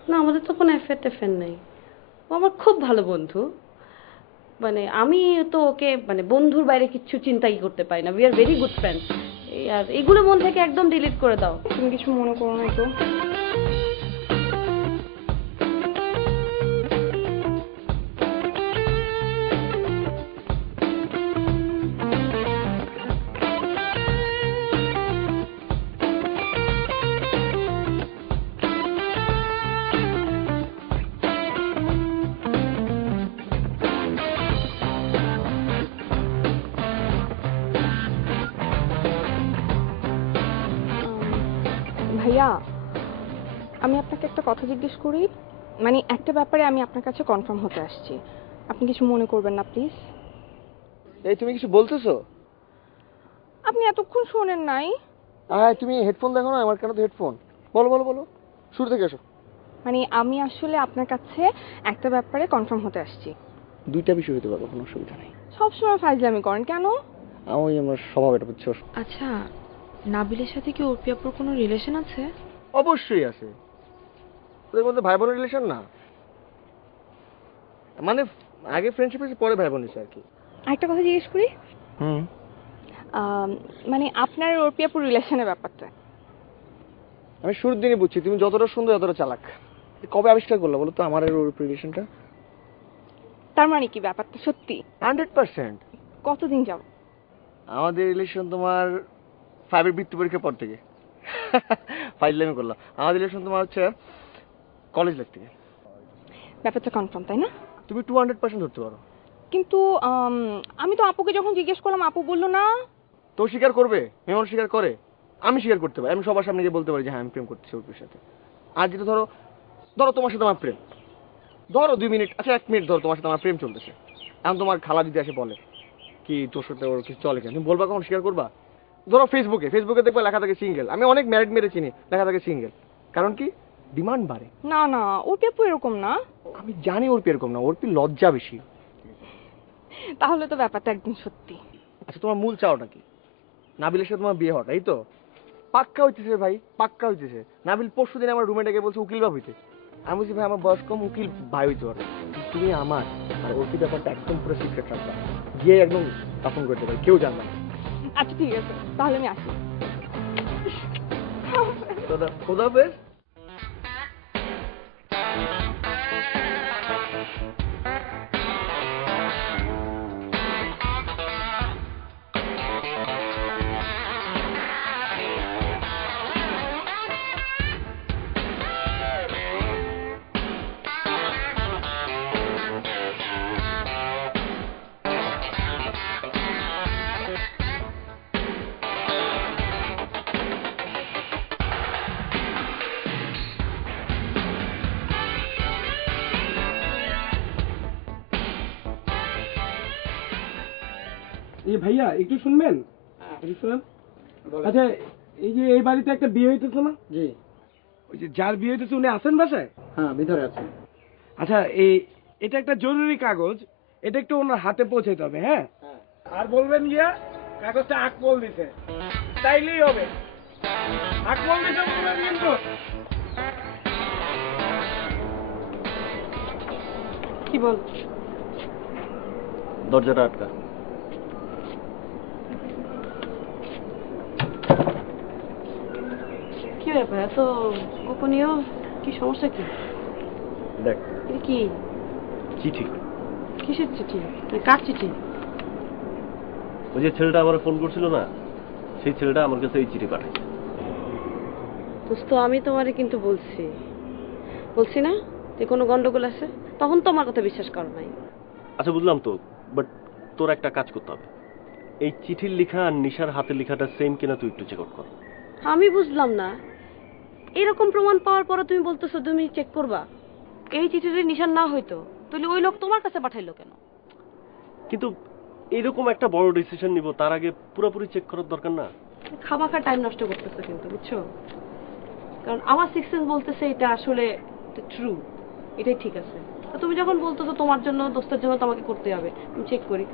না, আমাদের তো কোনো অ্যাফেয়ার ট্যাফেয়ার নেই। ও আমার খুব ভালো বন্ধু। মানে আমি তো ওকে মানে বন্ধুর বাইরে কিচ্ছু চিন্তাই করতে পারি না। We are very good friends. আর এগুলো মন থেকে একদম ডিলিট করে দাও। তুমি কিছু মনে করো না তো? ভাইয়া, আমি আপনাকে একটা কথা জিজ্ঞেস করি। মানে একটা ব্যাপারে আমি আপনার কাছে কনফার্ম হতে আসছি, আপনি কিছু মনে করবেন না প্লিজ। এই তুমি কিছু বলতেছো? আপনি এতক্ষণ শোনেন নাই? তুমি হেডফোন দেখো না, আমার কেন তো হেডফোন। বলো বলো বলো, শুরু থেকে এসো। মানে আমি আসলে আপনার কাছে একটা ব্যাপারে কনফার্ম হতে আসছি। দুইটা বিষয় হতে পারবো, কোনো অসুবিধা নেই। সবসময় ফাইজলামি করেন কেন? আমার স্বভাব এটা, বুঝছো? আচ্ছা, নাবিলের সাথে কি অর্পি আপুর কোনো রিলেশন আছে? অবশ্যই আছে, ওদের মধ্যে ভাই বোনের রিলেশন না, মানে আগে ফ্রেন্ডশিপ হয়েছে, পরে ভাই বোন হয়েছে আর কি। একটা কথা জিজ্ঞেস করি, হুম। মানে আপনার আর অর্পি আপুর রিলেশনের ব্যাপারটা আমি শুরুর দিনই বুঝছি তুমি যতটা সুন্দর ততটা চালাক। কবে আবিষ্কার করলো বলো তো আমার আর ওর রিলেশনটা? তার মানে কি ব্যাপারটা সত্যি? 100%। কতদিন যাব? আমাদের রিলেশন তোমার 5 এর বৃত্তি পরীক্ষার পর থেকে। ফাইজলামি করলাম। আমাদের রিলেশন তোমার হচ্ছে কলেজ লাইফ থেকে। ব্যাপারটা কনফার্ম তাই না? তুমি 200% ধরতে পারো। কিন্তু আমি তো আপুকে যখন জিজ্ঞেস করলাম আপু বললো না। তো স্বীকার করবে, মেমন স্বীকার করে, আমি স্বীকার করতে পারি, আমি সবার সামনে গিয়ে বলতে পারি যে হ্যাঁ আমি প্রেম করতেছি অর্পির সাথে। আর যেটা ধরো তোমার সাথে আমার প্রেম, ধরো 2 মিনিট, আচ্ছা 1 মিনিট ধরো তোমার সাথে আমার প্রেম চলতেছে, এখন তোমার খালা যদি এসে বলে কি তোর সাথে ওর কিছু চলে কেন, তুমি বলবা কখন, স্বীকার করবা? ধরো ফেসবুকে দেখবা লেখা থাকে সিঙ্গেল, আমি অনেক ম্যারিড মেরে চিনি লেখা থাকে সিঙ্গেল, কারণ কি ডিমান্ড বাড়ে। না না ওর পেপু এরকম না। আমি জানি অর্পি এরকম না, অর্পি লজ্জা বেশি। তাহলে তো ব্যাপারটা একদম সত্যি। আচ্ছা তোমার মূল চাওটা কি? নাবিলের সাথে তোমার বিয়ে হওয়াটা, এই তো? পাক্কা হইতেছে ভাই, পাক্কা হইতেছে। নাবিল পরশুদিন আমার রুমে ডেকে বলছে উকিল ভাই হইতে। আমি বলছি ভাই আমার বয়স কম, উকিল ভাই হইতে পারবে, তুমি আমার আর অর্পি ব্যাপারটা একদম পুরো সিক্রেট রাখবা, গিয়ে একদম দাফন করতে পারি, কেউ জানবে না। আচ্ছা ঠিক আছে, তাহলে আমি আসি। খোদা হাফেজ। এই ভাইয়া একটু শুনবেন? একটু শুনেন। আচ্ছা এই যে এই বাড়িতে একটা বিয়ে হইতেছে না? জি। ওই যে যার বিয়ে হইতেছে উনি আছেন বাসায়? হ্যাঁ ভিতরে আছে। আচ্ছা এটা একটা জরুরি কাগজ, এটা একটু ওনার হাতে পৌঁছাইতে হবে। হ্যাঁ, আর বলবেন গিয়া কাগজটা আকমল দিছে, তাইলেই হবে। আকমল দিছে বলবেন কিন্তু। কি বল? দরজাটা আটকা। কি ব্যাপার এত গোপনীয়? কি সমস্যা কি? দেখ এটা কি? চিঠি। কিসের চিঠি? কার চিঠি? ওই যে ছেলেটা আমার ফোন করছিল না, সেই ছেলেটা আমার কাছে এই চিঠি পাঠাইছে। দোস্ত আমি তোমারে কিন্তু বলছি না যে কোনো গন্ডগোল আছে, তখন তো আমার কথা বিশ্বাস করো নাই। আচ্ছা বুঝলাম তো, বাট তোর একটা কাজ করতে হবে, এই চিঠির লেখা আর নিশার হাতের লেখাটা সেম কিনা তুই একটু চেক আউট কর। আমি বুঝলাম না, এরকম প্রমাণ পাওয়ার পরে তুমি বলতেছো তুমি চেক করবা? এই চিঠির নিশান না হইতো তাহলে ওই লোক তোমার কাছে পাঠাইলো কেন? কিন্তু এরকম একটা বড় ডিসিশন নিব, তার আগে পুরোপুরি চেক করার দরকার না? খামাখা টাইম নষ্ট করতেছো কিন্তু, বুঝছো? কারণ আমার সিক্স সেন্স বলতেছে এটা আসলে ট্রু, এটাই ঠিক আছে। তো তুমি যখন বলতেছো তোমার জন্য দোস্তের জন্য তোমাকে করতে হবে, আমি চেক করি।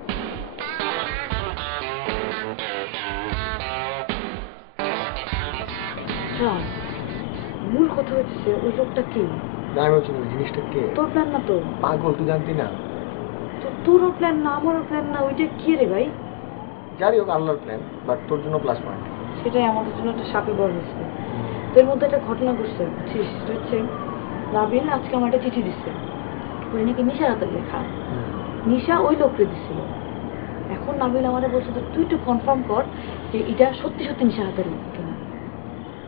মূল কথা হচ্ছে ওই লোকটা কি? আমি বলছি জিনিসটা কে? তোর প্ল্যান না তো? পাগল, তুই জানতি না? তোরও প্ল্যান না আমারও প্ল্যান না, ওইটা কি রে ভাই? যাই হোক আল্লাহর প্ল্যান, বাট তোর জন্য প্লাস পয়েন্ট। সেটাই আমাদের জন্য একটা সাপে বড় হয়েছে। এর মধ্যে একটা ঘটনা ঘটছে বুঝছিস, সেটা হচ্ছে নাবিল আজকে আমার একটা চিঠি দিচ্ছে, ওই নাকি নিশার হাতের লেখা। নিশা ওই লোককে দিছিল। এখন নাবিল আমারে বলছে যে তুই একটু কনফার্ম কর যে এটা সত্যি সত্যি নিশার হাতের লেখা কিনা।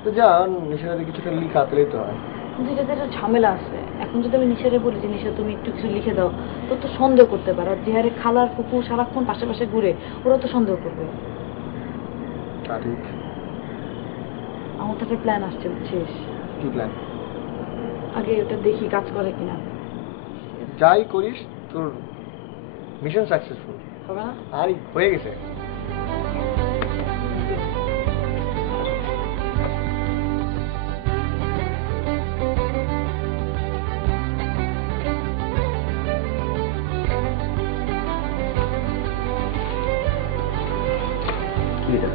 তো যা নিশারে কিছুটা লিখা হাতলেই তো হয়। কিন্তু এটাতে একটা ঝামেলা আছে। এখন যদি আমি নিশারে বলি যে নিশা তুমি একটু কিছু লিখে দাও, তোর তো সন্দেহ করতে পারে। আর যে হারে খালার ফুপু সারাক্ষণ পাশে পাশে ঘুরে, ওরা তো সন্দেহ করবে। ঠিক। আমার তো একটা প্ল্যান আসছে বুঝছিস। কি প্ল্যান? আগে ওটা দেখি কাজ করে কিনা। যাই করিস তোর মিশন সাকসেসফুল হবে না? আর হয়ে গেছে। এটা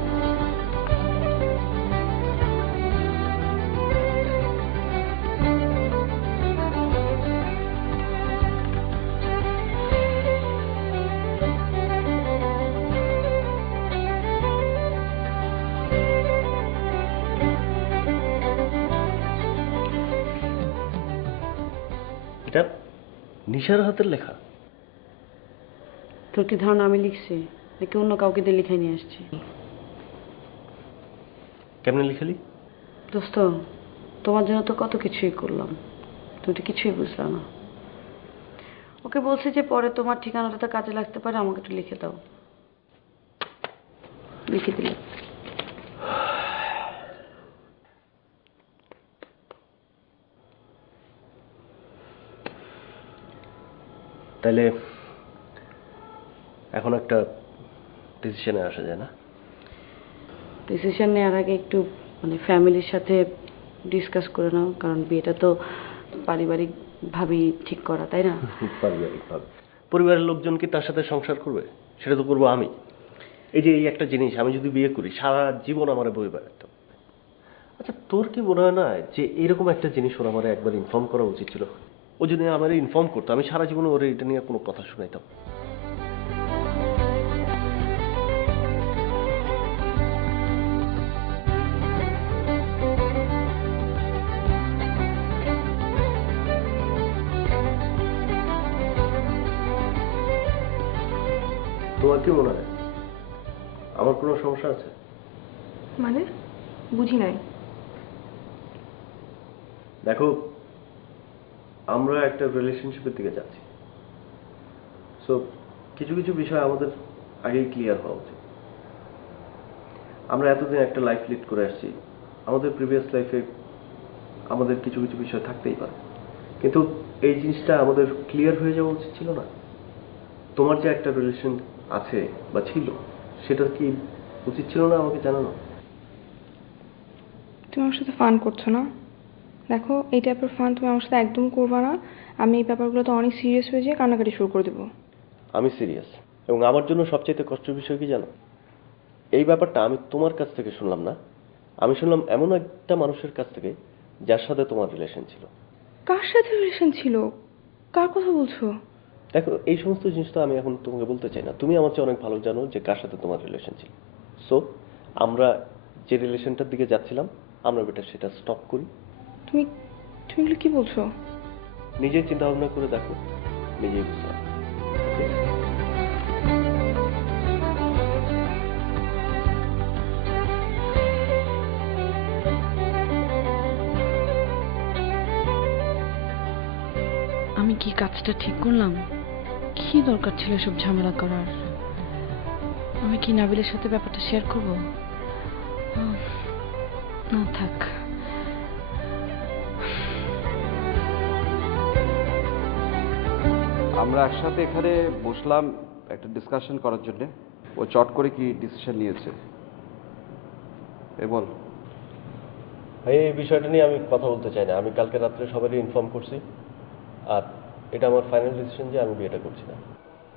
এটা নিশার হাতের লেখা। তোর কি ধারণা আমি লিখছি নাকি অন্য কাউকে দিয়ে লিখে নিয়ে আসছি? কেমনে লিখালি? দোস্ত তোমার জন্য তো কত কিছুই করলাম, তুমি তো কিছুই বুঝলা না। ওকে বলছি যে পরে তোমার ঠিকানাটা তো কাজে লাগতে পারে, আমাকে একটু লিখে দাও। লিখে দিলে তাইলে এখন একটা ডিসিশনে আসা যায় না? ডিসিশন নেওয়ার আগে একটু মানে ফ্যামিলির সাথে ডিসকাস করে নাও, কারণ বিয়েটা তো পারিবারিক ভাবেই ঠিক করা, তাই না? পারিবারিক ভাবে পরিবারের লোকজন কি তার সাথে সংসার করবে? সেটা তো করবো আমি। এই যে এই একটা জিনিস, আমি যদি বিয়ে করি সারা জীবন আমার বয়ে বেড়াতে হবে। আচ্ছা, তোর কি মনে হয় না যে এরকম একটা জিনিস ওর আমার একবার ইনফর্ম করা উচিত ছিল? ও যদি আমার ইনফর্ম করতো, আমি সারা জীবন ওর এটা নিয়ে কোনো কথা শোনাইতাম। তোমার কি মনে হয় আমার কোনো সমস্যা আছে? মানে বুঝি নাই। দেখো, আমরা একটা রিলেশনশিপের দিকে যাচ্ছি, সো কিছু কিছু বিষয় আমাদের আগেই ক্লিয়ার হওয়া উচিত। আমরা এতদিন একটা লাইফ লিড করে আসছি, আমাদের প্রিভিয়াস লাইফে আমাদের কিছু কিছু বিষয় থাকতেই পারে, কিন্তু এই জিনিসটা আমাদের ক্লিয়ার হয়ে যাওয়া উচিত ছিল না? তোমার যে একটা রিলেশন আছে বা ছিল, সেটা কি উচিত ছিল না আমাকে জানানো? তুমি আমার সাথে ফান করছো না? দেখো, এই টাইপের ফান তুমি আমার সাথে একদম করবা না। আমি এই ব্যাপারগুলোতে অনেক সিরিয়াস হয়ে যেয়ে কান্নাকাটি শুরু করে দেবো। আমি সিরিয়াস, এবং আমার জন্য সবচেয়ে কষ্টের বিষয় কি জানো? এই ব্যাপারটা আমি তোমার কাছ থেকে শুনলাম না, আমি শুনলাম এমন একটা মানুষের কাছ থেকে যার সাথে তোমার রিলেশন ছিল। কার সাথে রিলেশন ছিল? কার কথা বলছো? দেখো, এই সমস্ত জিনিস তো আমি এখন তোমাকে বলতে চাই না, তুমি আমার চেয়ে অনেক ভালো জানো যে কার সাথে তোমার রিলেশন ছিল। সো আমরা যে রিলেশনটার দিকে যাচ্ছিলাম, আমরা বেটার সেটা স্টপ করি। তুমি তুমি এগুলো কি বলছো? নিজের চিন্তা ভাবনা করে দেখো, নিজেই বুঝতে পারবে। আমি কি কাজটা ঠিক করলাম? কি দরকার ছিল সব ঝামেলা করার? আমি কি নাবিলের সাথে ব্যাপারটা শেয়ার করব? না, থাক। আমরা একসাথে এখানে বসলাম একটা ডিসকাশন করার জন্য। ও চট করে কি ডিসিশন নিয়েছে বল। এই বিষয়টা নিয়ে আমি কথা বলতে চাই না। আমি কালকে রাত্রে সবারই ইনফর্ম করছি, আর এটা আমার ফাইনাল ডিসিশন যে আমি বিয়েটা করছি না।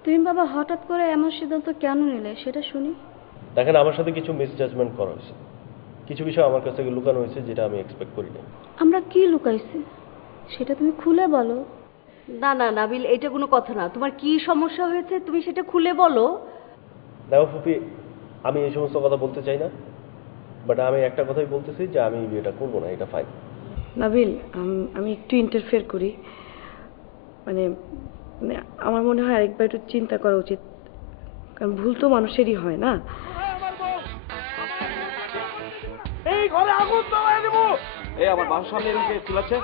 তুমি বাবা হঠাৎ করে এমন সিদ্ধান্ত কেন নিলে সেটা শুনি। দেখেন, আমার সাথে কিছু মিসজাজমেন্ট করা হয়েছে, কিছু বিষয় আমার কাছ থেকে লুকানো হয়েছে যেটা আমি এক্সপেক্ট করিনি। আমরা কি লুকাইছি সেটা তুমি খুলে বলো। না না নাবিল, এটা কোনো কথা না। তোমার কি সমস্যা হয়েছে তুমি সেটা খুলে বলো। দেখো ফুপি, আমি এই সমস্ত কথা বলতে চাই না, বাট আমি একটা কথাই বলতেছি যে আমি বিয়েটা করবো না, এটা ফাইন। নাবিল, আমি একটু ইন্টারফেয়ার করি। মানে মানে আমার মনে হয় আরেকবার একটু চিন্তা করা উচিত, কারণ ভুল তো মানুষেরই হয় না। এই ঘরে আগুন জ্বালায় দেব। এই আমার বাসার সামনে এরকম কে চিল্লাচ্ছে?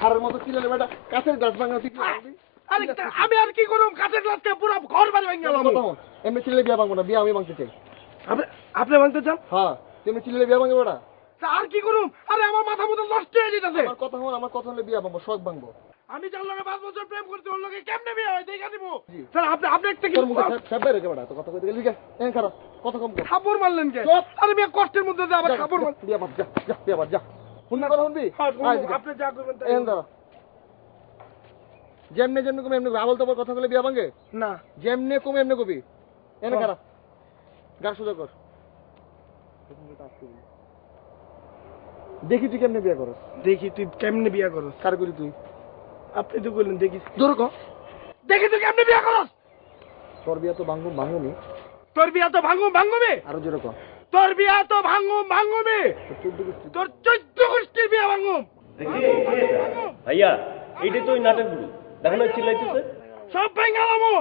সারের মতো চিল্লালে বেটা কাছের গাছ ভাঙা ঠিক না। আরে আমি আর কি করব? কাঠের গ্লাসকে পুরো ঘর বাড়ি ভেঙে গেল। এমনি চিল্লে বিয়া ভাঙবো না, বিয়া আমি ভাঙতে চাই। আপনি ভাঙতে চান? হ্যাঁ, তুমি চিল্লে বিয়া ভাঙবে বেটা। আর কি করুম? আরে আমার মাথা মতো নষ্ট হয়ে যেতেছে। আমার কথা হলে বিয়া ভাঙবো, শখ ভাঙবো। আমি যার লগে 5 বছর প্রেম করতে, ওর লগে কেমনে বিয়ে হয় দেখা দিব। স্যার আপনি একটা কি সাবধানে রেখে বেটা, তো কথা কইতে গেলি কে? এন খারাপ কথা কম কর। খাবার মারলেন কে? আরে মিয়া কষ্টের মধ্যে যে আবার খাবার মার। বিয়া ভাঙ, যা যা বিয়া ভাঙ, যা। শুননা কথা শুনবি? আপনি যা করবেন তাই। এন দাঁড়া। যেমনে যেমনে কমে এমনি আবল তাবল কথা বলে বিয়া ভাঙে না। যেমনে কমে এমনি কবি। এনে খারাপ গা সোজা কর। দেখি তুই কেমনে বিয়া করস। দেখি তুই কেমনে বিয়া করস। কার করি তুই? আপনি তো বললেন দেখি। জোর কর। দেখি তুই কেমনে বিয়া করস। তোর বিয়া তো ভাঙবো ভাঙবি। তোর বিয়া তো ভাঙবে। আরো জোরে কর। তোর বিয়া তো ভাঙবে। তোর 14 গোষ্ঠীর বিয়া ভাঙুম। ভাইয়া এইটাই তো ওই নাটের গুরু দেখো না চিল্লাইতেছে। সব ভেঙে গেলামো।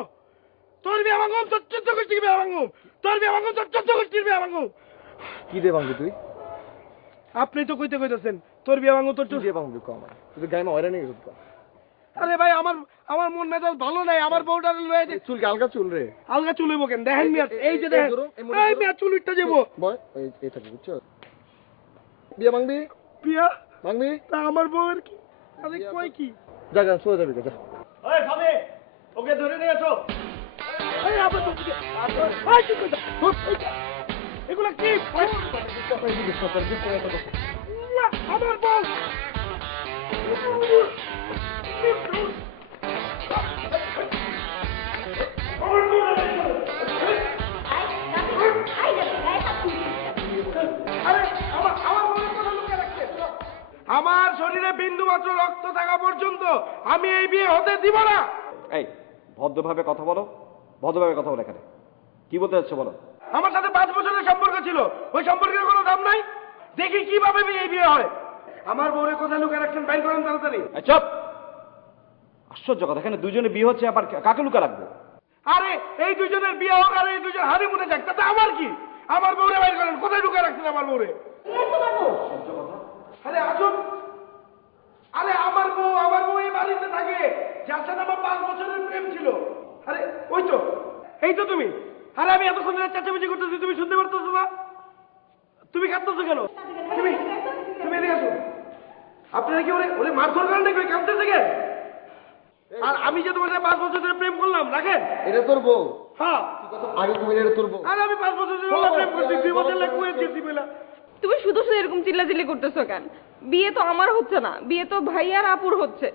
তোর বিয়ে ভাঙুম, তোর 14 গোষ্ঠীর বিয়ে ভাঙুম, তোর বিয়ে ভাঙুম, তোর 14 গোষ্ঠীর বিয়ে ভাঙুম। কি দিয়ে ভাঙবি তুই? আপনি তো কইতেছেন তোর বিয়ে ভাঙুম, তোর কি দিয়ে ভাঙবি কম? তুই তো গায়ে হয়রানি করছিস। আরে ভাই আমার মন মেজাজ ভালো নাই, আমার বউটা লয়ে যে চুল আলগা চুল রে। আলগা চুল হইব কেন? দেখেন মিয়া, এই যে দেখেন, এই মিয়া চুল উঠতে যাবো। বয় এই থাকি বুঝছো? বিয়ে ভাঙবি? বিয়া ভাঙবি? তা আমার বউয়ের কি? আরে কই কি? যা যা সোজা যাবি যা। ওই ভাবে ওকে ধরে নিয়ে আসো। এই আবার তো কি? আই কি কইতা? এগুলা কি? আমার বউ আমার শরীরে বিন্দু মাত্র রক্ত থাকা পর্যন্ত আমি এই বিয়ে হতে দিব না। এই ভদ্রভাবে কথা বলো, ভদ্রভাবে কথা বলো। এখানে কি বলতে যাচ্ছ বলো? আমার সাথে 5 বছরের সম্পর্ক ছিল, ওই সম্পর্কের কোনো দাম নাই। দেখি কিভাবে এই বিয়ে হয়। আমার বউরে কোথায় লুকিয়ে রাখছেন, বাইর করেন তাড়াতাড়ি। চুপ! আশ্চর্য কথা, এখানে দুজনে বিয়ে হচ্ছে, আবার কাকে লুকা রাখবো? আরে এই দুজনের বিয়ে হোক আর এই দুজন হানিমুনে যাক, তাতে আমার কি? আমার বউরে বাইর করেন, কোথায় লুকিয়ে রাখছেন আমার বউরে? আরে আসুন। আরে আমার বউ এই বাড়িতে থাকে, যার সাথে আমার 5 বছরের প্রেম ছিল। আরে ওই তো, এই তো তুমি। আরে আমি এতক্ষণ ধরে চেঁচামেচি করতেছি, তুমি শুনতে পারতেছো না? তুমি কাঁদতেছো কেন? তুমি এদিকে আসো। আপনারা কি ওরে মারধর করেন নাকি? ওই কাঁদতেছে কেন? আর আমি যে তোমার সাথে 5 বছর ধরে প্রেম করলাম, রাখেন। এটা তোর বউ? হ্যাঁ। আগে তুমি এটা তোর বউ? আরে আমি 5 বছর ধরে প্রেম করছি, 2 বছর লাগবে দিয়েছি বলে। তুমি শুধু শুধু এরকম চিল্লাচিল্লি করতেছো কেন? বিয়ে তো আমার হচ্ছে না, বিয়ে তো ভাইয়ার আপুর হচ্ছে।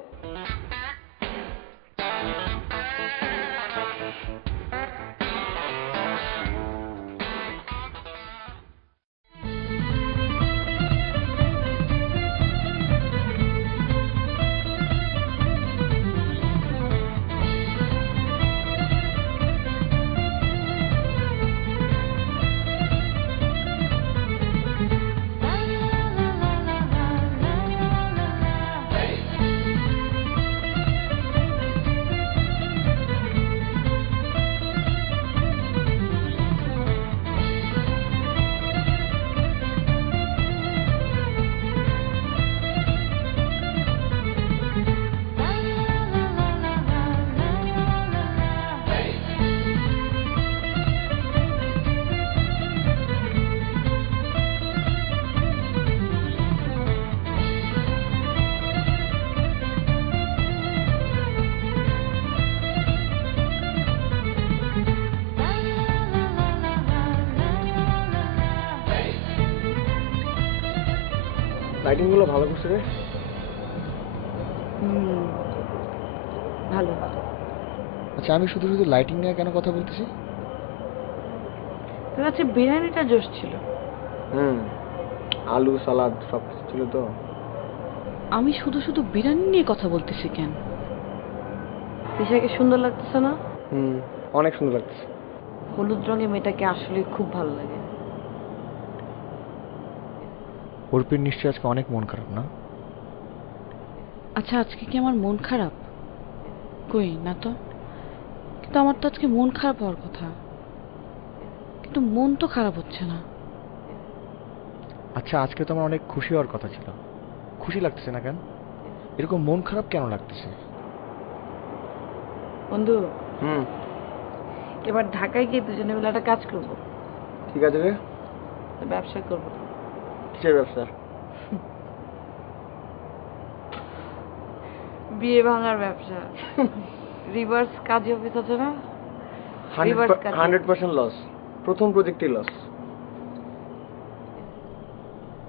লাইটিং গুলো ভালো করছে রে। ভালো। আচ্ছা আমি শুধু শুধু লাইটিং নিয়ে কেন কথা বলতেছি? তোর কাছে বিরিয়ানিটা জোশ ছিল। আলু সালাদ সব কিছু ছিল তো। আমি শুধু শুধু বিরিয়ানি নিয়ে কথা বলতেছি কেন? দিশাকে সুন্দর লাগতেছে না? অনেক সুন্দর লাগতেছে। হলুদ রঙের মেয়েটাকে আসলে খুব ভালো লাগে। অর্পির নিশ্চয়ই আজকে অনেক মন খারাপ না? আচ্ছা আজকে কি আমার মন খারাপ? কই না তো। কিন্তু আমার তো আজকে মন খারাপ হওয়ার কথা, কিন্তু মন তো খারাপ হচ্ছে না। আচ্ছা আজকে তো আমার অনেক খুশি হওয়ার কথা ছিল, খুশি লাগতেছে না কেন? এরকম মন খারাপ কেন লাগতেছে? বন্ধু এবার ঢাকায় গিয়ে দুজনে মিলে একটা কাজ করবো। ঠিক আছে রে। ব্যবসা করবো। কিসের ব্যবসা? বিয়ে ভাঙার ব্যবসা। রিভার্স কাজী অফিস আছে না? 100% লস। প্রথম প্রজেক্টই লস।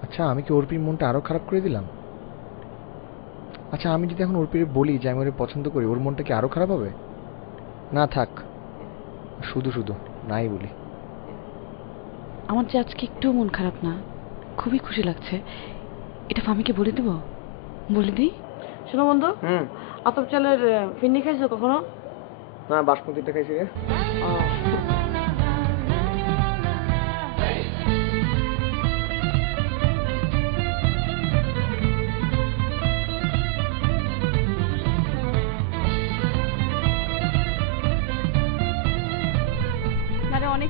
আচ্ছা আমি কি অর্পির মনটা আরো খারাপ করে দিলাম? আচ্ছা আমি যদি এখন অর্পির বলি যে আমি ওরে পছন্দ করি, ওর মনটা কি আরো খারাপ হবে? না থাক, শুধু শুধু নাই বলি। আমার যে আজকে একটু মন খারাপ না, খুবই খুশি লাগছে। এটা ফামিকে বলে দেব? বলে দিই? শোনো বন্ধু, আতপ চালের ফিন্নি খাইছো কখনো? না, বাসমতিটা খাইছি রে।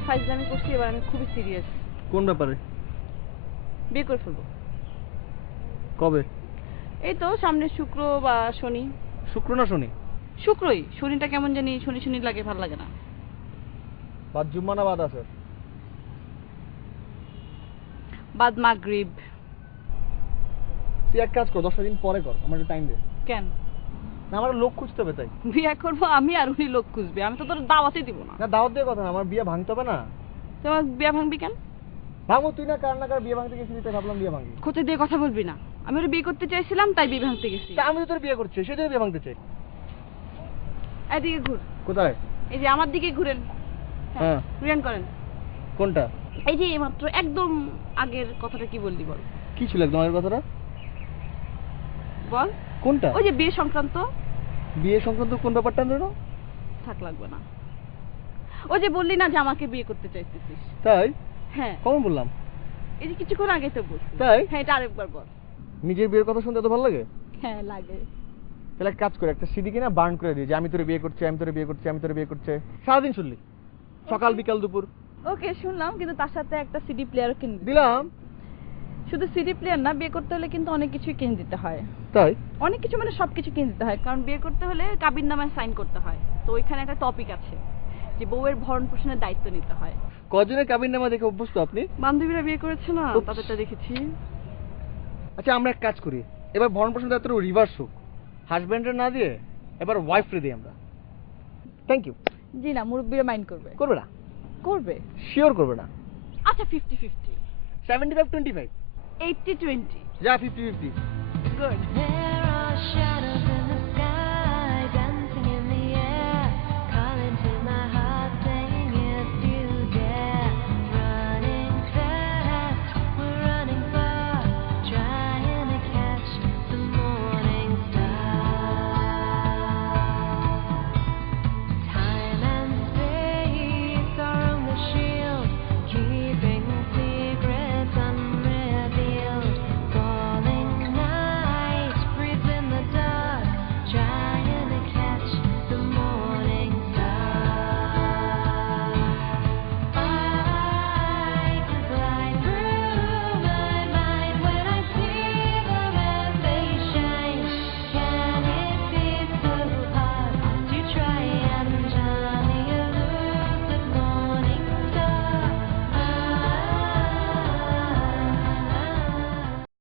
ফাইজলামি করছি, এবার আমি খুবই সিরিয়াস। কোন ব্যাপারে? বিয়ে করে ফেলবো। কবে? এই তো সামনে শুক্র বা শনি। শুক্র না শনি? শুক্রই, শনিটা কেমন জানি শনি শনি লাগে, ভালো লাগে না। বাদ জুম্মা না বাদ আছে? বাদ মাগরিব। তুই এক কাজ কর, 10টা দিন পরে কর, আমার একটু টাইম দে। কেন? না, আমার লোক খুঁজতে হবে তাই। বিয়ে করবো আমি আর উনি লোক খুঁজবে, আমি তো তোর দাওয়াতই দিব না। না, দাওয়াত দিয়ে কথা না, আমার বিয়ে ভাঙতে হবে না। তোমার বিয়ে ভাঙবি কেন? ভাঙবো তুই না, কার না কার বিয়ে ভাঙতে গেছিলি, তাই ভাবলাম বিয়ে ভাঙবি। কোথা দিয়ে কথা বলবি না, আমি ওর বিয়ে করতে চাইছিলাম তাই বিয়ে ভাঙতে গেছি। তা আমি তো তোর বিয়ে করছি, সেটাই বিয়ে ভাঙতে চাই। এদিকে ঘুর। কোথায়? এই যে আমার দিকে ঘুরেন। হ্যাঁ, ঘুরেন করেন। কোনটা? এই যে মাত্র একদম আগের কথাটা কি বললি বল। কি ছিল একদম আগের কথাটা? বল কোনটা? ওই যে বিয়ে সংক্রান্ত। বিয়ে সংক্রান্ত কোন ব্যাপারটা জানো? থাক, লাগবে না। ওই যে বললি না যে আমাকে বিয়ে করতে চাইতেছিস। তাই? হ্যাঁ। কখন বললাম? এই যে কিছুক্ষণ আগে তো বলছি। তাই? হ্যাঁ, এটা আরেকবার বল। নিজের বিয়ের কথা শুনতে এত ভালো লাগে? হ্যাঁ লাগে। তাহলে এক কাজ করে, একটা সিডি কিনা বার্ন করে দিই যে আমি তোরে বিয়ে করছি, আমি তোরে বিয়ে করছি, আমি তোরে বিয়ে করছি। সারাদিন শুনলি, সকাল বিকাল দুপুর। ওকে, শুনলাম, কিন্তু তার সাথে একটা সিডি প্লেয়ারও কিনে দিলাম। শুধু সিডি প্লেয়ার না, বিয়ে করতে হলে কিন্তু অনেক কিছুই কিনে দিতে হয়। তাই? অনেক কিছু মানে সবকিছু কিনে দিতে হয়, কারণ বিয়ে করতে হলে কাবিন নামায় সাইন করতে হয়। তো ওইখানে একটা টপিক আছে যে বউয়ের ভরণ পোষণের দায়িত্ব নিতে হয়। কজনের কাবিন নামা দেখে অভ্যস্ত আপনি? বান্ধবীরা বিয়ে করেছে না, তাদেরটা দেখেছি। আচ্ছা, আমরা এক কাজ করি, এবার ভরণ পোষণ দায়িত্ব রিভার্স হোক, হাজব্যান্ডের না দিয়ে এবার ওয়াইফরে দিই আমরা। Thank you. জি না, মুরব্বীরা মাইন্ড করবে। করবে না? করবে। শিওর করবে না? আচ্ছা 50-50। 75-25? 80-20। যা 50-50। গুড।